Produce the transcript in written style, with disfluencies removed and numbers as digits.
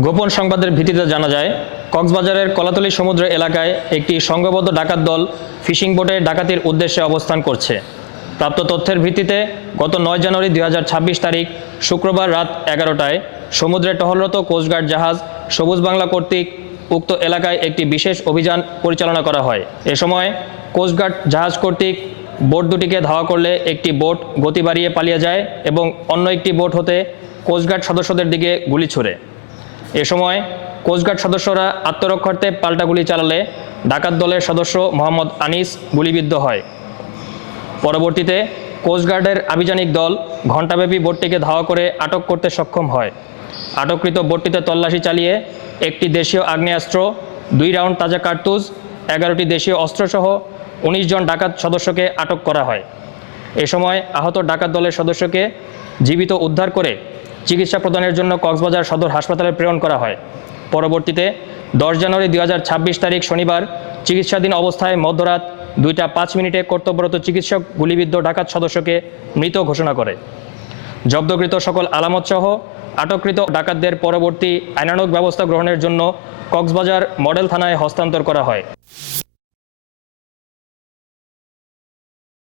গোপন সংবাদের ভিত্তিতে জানা যায়, কক্সবাজারের কলাতলী সমুদ্র এলাকায় একটি সংঘবদ্ধ ডাকাত দল ফিশিং বোটে ডাকাতির উদ্দেশ্যে অবস্থান করছে। প্রাপ্ত তথ্যের ভিত্তিতে গত 9 জানুয়ারি 2026 তারিখ শুক্রবার রাত 11টায় সমুদ্রে টহলরত কোস্টগার্ড জাহাজ সবুজ বাংলা কর্তৃক উক্ত এলাকায় একটি বিশেষ অভিযান পরিচালনা করা হয়। এ সময় কোস্টগার্ড জাহাজ কর্তৃক বোট দুটিকে ধাওয়া করলে একটি বোট গতি বাড়িয়ে পালিয়ে যায় এবং অন্য একটি বোট হতে কোস্টগার্ড সদস্যদের দিকে গুলি ছুড়ে। এ সময় কোস্টগার্ড সদস্যরা আত্মরক্ষার্থে পাল্টা গুলি চালালে ডাকাত দলের সদস্য মোহাম্মদ আনিস গুলিবিদ্ধ হয়। পরবর্তীতে কোস্টগার্ডের আভিযানিক দল ঘণ্টাব্যাপী বোটটিকে ধাওয়া করে আটক করতে সক্ষম হয়। আটককৃত বোটটিতে তল্লাশি চালিয়ে একটি দেশীয় আগ্নেয়াস্ত্র, 2 রাউন্ড তাজা কার্তুজ, 11টি দেশীয় অস্ত্রসহ 19 জন ডাকাত সদস্যকে আটক করা হয়। এ সময় আহত ডাকাত দলের সদস্যকে জীবিত উদ্ধার করে চিকিৎসা প্রদানের জন্য কক্সবাজার সদর হাসপাতালে প্রেরণ করা হয়। পরবর্তীতে 10 জানুয়ারি 2026 তারিখ শনিবার চিকিৎসাধীন অবস্থায় মধ্যরাত 2টা 5 মিনিটে কর্তব্যরত চিকিৎসক গুলিবিদ্ধ ডাকাত সদস্যকে মৃত ঘোষণা করে। জব্দকৃত সকল আলামতসহ আটককৃত ডাকাতদের পরবর্তী আইনানুগ ব্যবস্থা গ্রহণের জন্য কক্সবাজার মডেল থানায় হস্তান্তর করা হয়।